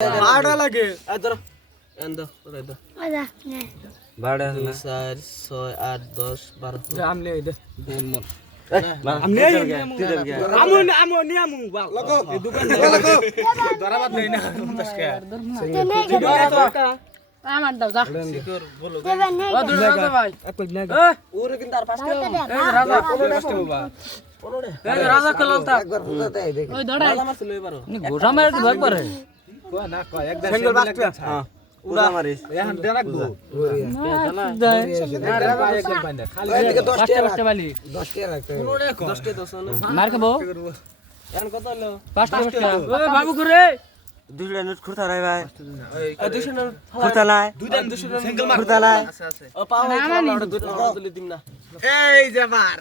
ভাড়া লাগে ধরো এন্দ রে দো ভাড়া 2 4 6 8 10 12 আমলে দে মন মন আমলে আমো নি আমু বাল লাগো এই দোকান লাগো দরাবাদ নাই না 50 টাকা আমার দাও যা সিকিউর বলো ও দুটো রাজা ভাই এক কই না ওরে কিন্তু আর 5 টাকা এই রাজা 50 টাকা বাবা এই রাজা খেলাল তা একবার ফুটাতে আই দেখি ওই দড়াই আমার ছিল এবারো নি গোটা মার ভাগ করে কো না কো একদম সিঙ্গেল বাস্তা হ্যাঁ উড়া মারিস এখন দেনা গো যায় একদম পাইনা খালি এদিকে 10 পাঁচটা টাকা পাঁচটা বালি 10 টাকা রাখতে 10 টাকা 10 না মার খাবো এখন কত হলো পাঁচটা পাঁচটা ওই বাবু করে দুইটা নোট খুঁড়তা নাই ভাই এই 200 না খুঁড়তা নাই দুইটা 200 সিঙ্গেল মার খুঁড়তা নাই আছে আছে ও পাও ওটা দুটো তুলে দিম না এই যে মার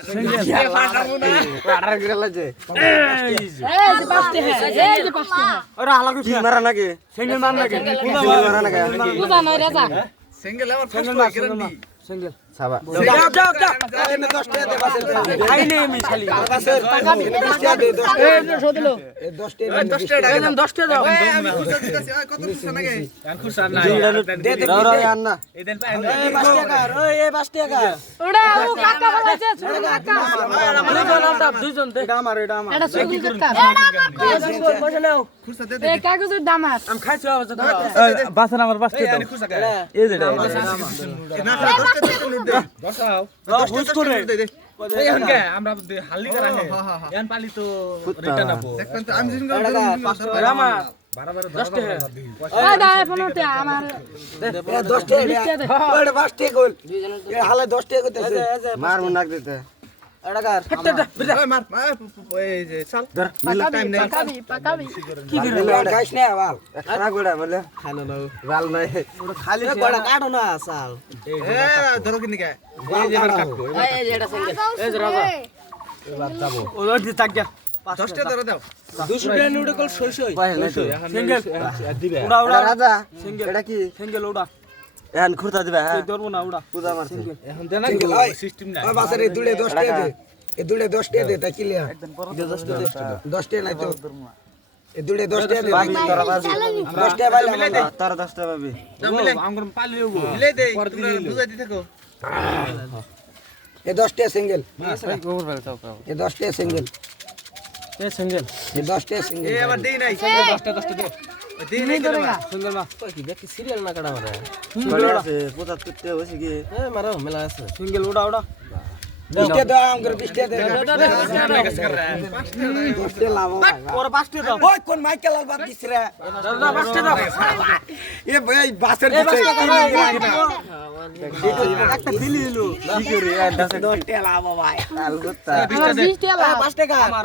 আড়া গেলা যে এই যে পাঁচটা হ্যাঁ এই যে পাঁচটা ওরা হালা কি মারা নাকি সিঙ্গেল মান লাগে সিঙ্গেল মারা নাকি বুঝা নাই রাজা সিঙ্গেল আমার ফার্স্ট গ্যারান্টি সিঙ্গেল সাবা যাও যাও যাও এনে 10 টাকা দে বাসের খাইলে আমি খালি বাসের 10 টাকা দে 10 এই যে শোধলো এই 10 টাকা 10 টাকা এই 10টা দাও আমি খুঁজা দিতেছি কত খুঁজা নাকি এখন খুঁজা না দুইটা নোট দে দে আন না এদেন পাই এই 5 টাকা এই 5 টাকা ওড়া ও কাকা বলেছে ছোট কাকা দুইজন দে এটা আমার এটা ছোট কাকা বসে নাও খুঁজা দে এই কাগজের দাম আর আমি খাইছো আবার বাসের আমার 5 টাকা আমি খুঁজা কা এই যে না 10 টাকা নোট দে বসাও 10 টাকা নোট দে এখন কে আমরা হালি করা হে এখন পালি তো রিটার্ন আপো দেখবেন তো আমি জিন রামা বারবার 10 টাকা এই দা ফোনতে আমার 10 টাকা ওটা 5 টাকা কইল এ হালে 10 টাকা কইতেছে মার মুনাক দিতে এটা কার মার এই যে চল ধর টাইম নাই পাকাবি কি করে গাইস না বাল খারাপ গোড়া বলে খানা নাও বাল নাই খালি বড় কাটো না সাল এ ধরো কিনি কে এই যে এবার কাটবো এই যে এটা সিঙ্গেল এই যে রাজা ওর দি থাক গা 10 টাকা ধরে দাও 200 টাকা নোট কল সই সই পয়সা নাই তো সিঙ্গেল দিবে উড়া উড়া রাজা এটা কি সিঙ্গেল ওড়া এখন খুঁড়তা দিবা হ্যাঁ ধরবো না ওড়া পূজা মারছে এখন দেনা সিস্টেম নাই ওই বাসের এই দুলে 10 টাকা দে এই দুলে 10 টাকা দে তা কি লিয়া 10 টাকা নাই তো এই দুলে 10 টাকা দে তোরা বাস 10 টাকা পাইলে তোরা 10 টাকা পাবি মিলে আঙ্গুর পালি হবো মিলে দে তোমরা বুঝাই দি থাকো এই 10 টাকা সিঙ্গেল এই 10 টাকা সিঙ্গেল এ সিঙ্গেল এই 10 টাকা সিঙ্গেল এ আবার দেই নাই 10 টাকা দে দেই নাই সুন্দর মা কই কি দেখি সিরিয়াল না কাটা মারে বলে আছে পূজা করতে হইছে কি এ মারো মেলা আছে সিঙ্গেল ওড়া ওড়া 20 টাকা দাও আঙ্গুর 20 টাকা দে 10 টাকা 10 টাকা লাভ ওর 5 টাকা দাও ওই কোন মাইকেল আর বাদ দিছ রে দাদা 5 টাকা দাও এ ভাই বাসের দিছে একটা দিলি হলো কি করে 10 টাকা লাভ ভাই আলগতা আমার 20 টাকা 5 টাকা